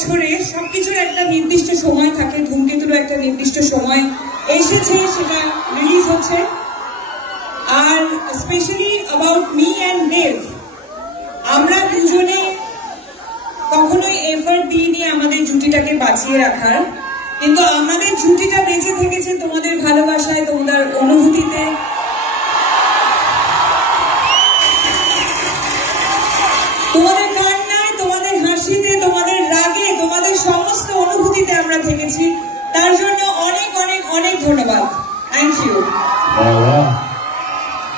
বছরে সবকিছুর একটা নির্দিষ্ট সময় থাকে, ধূমকেতুরও একটা নির্দিষ্ট সময় এসেছে, সেটা রিলিজ হচ্ছে। আর স্পেশালি অ্যাবাউট মি অ্যান্ড দেব, আমরা দুজনে কখনোই এফর্ট দিইনি আমাদের জুটিটাকে বাঁচিয়ে রাখার, কিন্তু আমাদের জুটিটা বেঁচে থেকেছে তোমাদের ভালোবাসায়, তোমাদের অনুভূতিতে। তোমাদের কান্নায়, তোমাদের হাসিতে, তোমাদের রাগে, তোমাদের সমস্ত অনুভূতিতে আমরা থেকেছি। তার জন্য অনেক অনেক অনেক ধন্যবাদ। Thank you.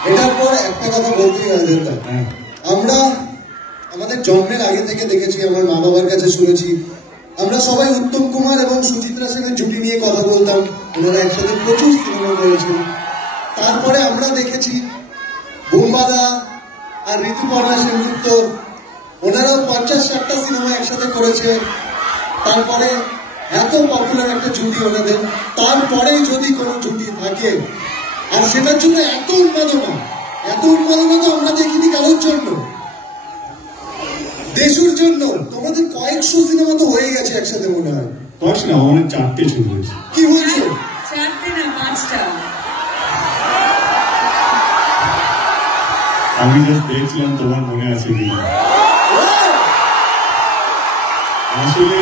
এটার পর একটা কথা বলতেই হয়, আমরা আমাদের জন্মের আগে থেকে দেখেছি, আমার মা বাবার কাছে শুনেছি, আমরা সবাই উত্তম কুমার এবং সুচিত্রা সেনের জুটি নিয়ে কথা বলতাম, ওনারা একসাথে প্রচুর সিনেমা করেছেন। তারপরে আমরা দেখেছি বোম্বাদা আর ঋতুপর্ণা সেনগুপ্ত, ওনারাও 50-60টা সিনেমা একসাথে করেছে। তারপরে এত পপুলার একটা জুটি ওনাদের, তারপরে যদি কোনো জুটি থাকে, আর সেটার জন্য এত উন্মাদনা তো আমরা দেখিনি কারোর জন্য, দেশুর জন্য। তোমাদের কয়েকশো সিনেমা তো হয়ে গেছে একসাথে, মনে হয় কয়েকশো না, অনেক 4টে শুরু হয়েছে। কি বলছো? 4টে না 5টা। আমি জাস্ট দেখছিলাম তোমার মনে আছে কি। আসলে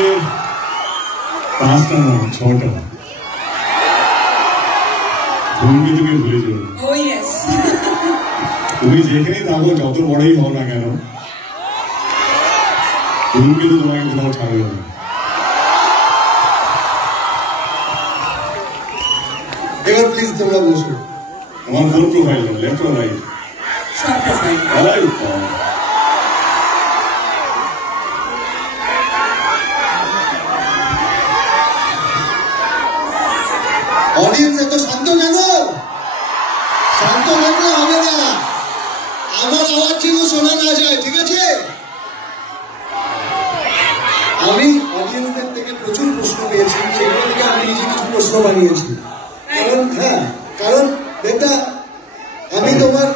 5টা না, 6টা। ধূমকেতুকে ভুলে যাবো। তুমি যেখানেই থাকো, যত বড়ই হও না কেন, ধূমকেতু তোমাকে কোথাও ছাড়বে না। এবার প্লিজ তোমরা বসো। আমার কোন profile, left or right? Right. Audience এত শান্ত কেন? শান্ত থাকলে হবে না, আমার আওয়াজ যেন শোনা না যায়, ঠিক আছে? আমি অডিয়েন্সদের থেকে প্রচুর প্রশ্ন পেয়েছি, সেগুলো থেকে আমি নিজে কিছু প্রশ্ন বানিয়েছি। কারণ দেবদা, আমি তোমার